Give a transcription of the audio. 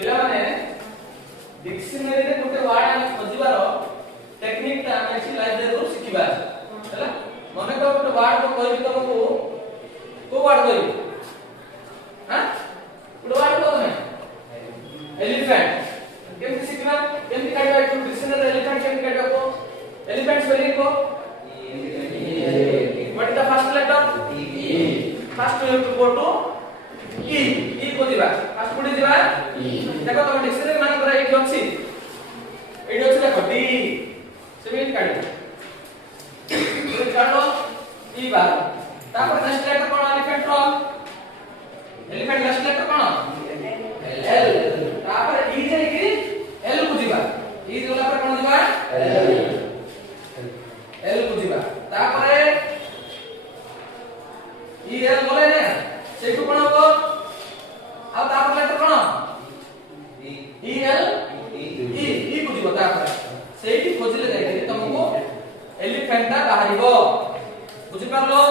पिला माने डिक्शनरी रे गोटे वर्ड हम खोजिबार टेक्निक ता हम एसी लाइब्रेरी रो सिखिबा हैला मने को गोटे वर्ड को कहबी तुमको को वर्ड कहबी हां गोटे वर्ड को तमे एलिफेंट केमति सिखबा केमति काढबा डिक्शनरी एलिफेंट केमति काढबा को एलिफेंट स्पेलिंग को what is the first letter e first you have to go to e को दिबा first को दिबा e देखो तुम डिक्शनरी मान कर एठी अछि देखो d सेमिट काढी तो काढो e बार तापर नेक्स्ट लेटर कोन एलिफेंट नेक्स्ट लेटर कोन l तापर e जाई कि l को दिबा e गला पर कोन दिबा l को दिबा तापर ई एल बोले ने सेठू कोन हो आ तापर लेटर कोन ई एल ई को दिबो तापर सेठी खोजले जाय तुमको एलिफेंटा बाहरिबो बुझि पारलो